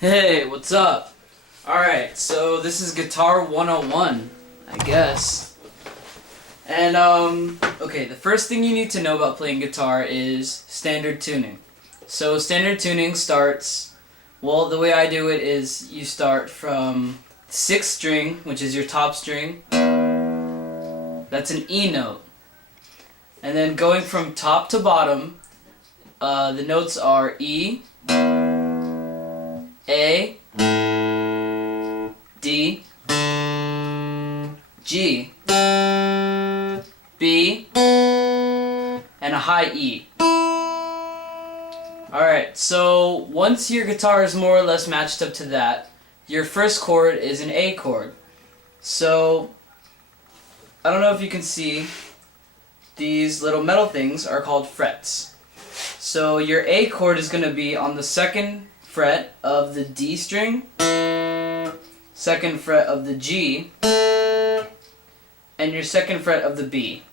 Hey, what's up? Alright, so this is Guitar 101, I guess. And, okay, the first thing you need to know about playing guitar is standard tuning. So standard tuning starts, well, the way I do it is you start from 6th string, which is your top string. That's an E note. And then going from top to bottom, the notes are E, A, D, G, B, and a high E. Alright, so once your guitar is more or less matched up to that, your first chord is an A chord. So, I don't know if you can see, these little metal things are called frets. So your A chord is going to be on the 2nd fret of the D string, 2nd fret of the G, and your 2nd fret of the B.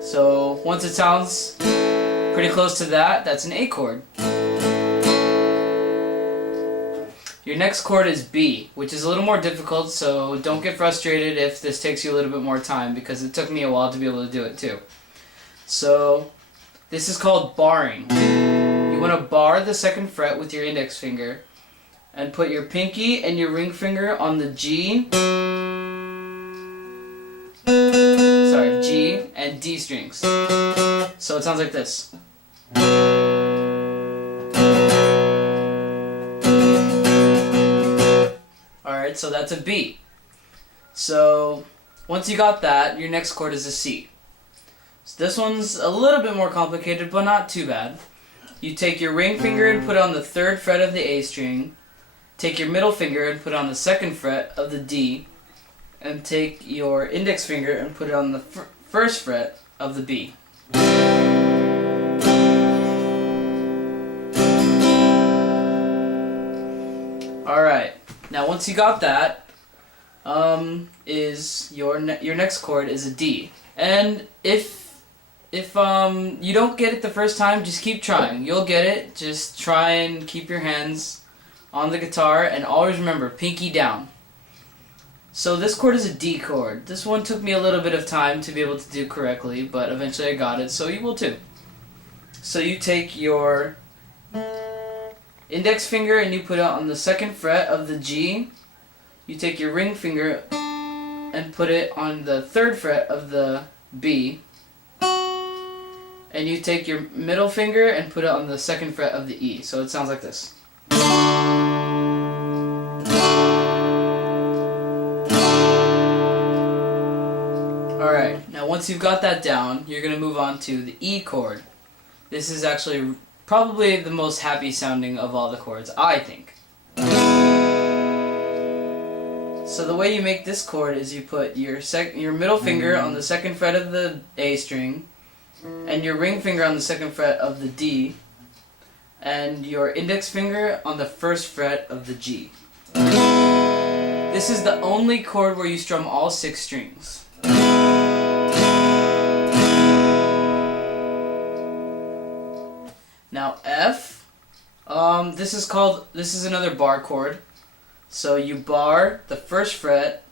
So once it sounds pretty close to that, that's an A chord. Your next chord is B, which is a little more difficult, so don't get frustrated if this takes you a little bit more time, because it took me a while to be able to do it too. So this is called barring. You want to bar the 2nd fret with your index finger and put your pinky and your ring finger on the G, G and D strings. So it sounds like this. Alright, so that's a B. So once you got that, your next chord is a C. So this one's a little bit more complicated, but not too bad. You take your ring finger and put it on the 3rd fret of the A string, take your middle finger and put it on the 2nd fret of the D, and take your index finger and put it on the 1st fret of the B. Alright, now once you got that, is your next chord is a D. And if you don't get it the first time, just keep trying. You'll get it. Just try and keep your hands on the guitar, and always remember, pinky down. So this chord is a D chord. This one took me a little bit of time to be able to do correctly, but eventually I got it, so you will too. So you take your index finger and you put it on the 2nd fret of the G. You take your ring finger and put it on the 3rd fret of the B. And you take your middle finger and put it on the 2nd fret of the E. So it sounds like this. Alright, now once you've got that down, you're going to move on to the E chord. This is actually probably the most happy sounding of all the chords, I think. So the way you make this chord is you put your middle finger on the 2nd fret of the A string, and your ring finger on the 2nd fret of the D, and your index finger on the 1st fret of the G. This is the only chord where you strum all 6 strings. Now F, this is another bar chord. So you bar the 1st fret,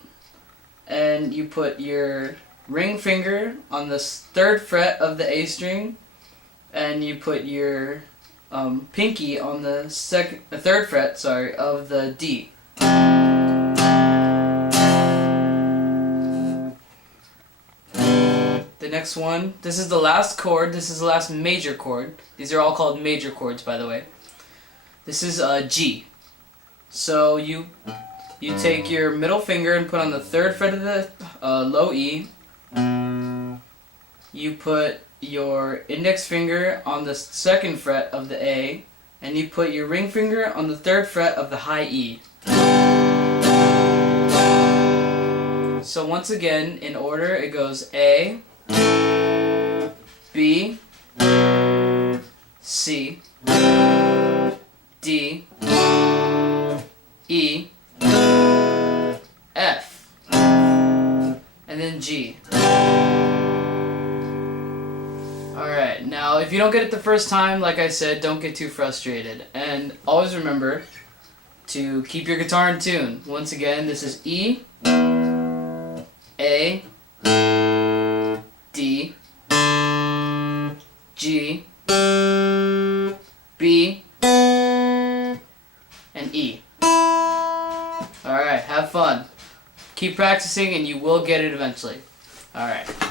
and you put your ring finger on the 3rd fret of the A string, and you put your pinky on the 3rd fret, of the D. The next one, this is the last chord, this is the last major chord. These are all called major chords, by the way. This is G. So you take your middle finger and put on the 3rd fret of the low E. You put your index finger on the 2nd fret of the A, and you put your ring finger on the 3rd fret of the high E. So once again, in order, it goes A, B, C, D, E, F, and then G. Alright, now if if you don't get it the first time, like I said, don't get too frustrated. And always remember to keep your guitar in tune. Once again, this is E, A, D, G, B, and E. Alright, have fun. Keep practicing and you will get it eventually. Alright.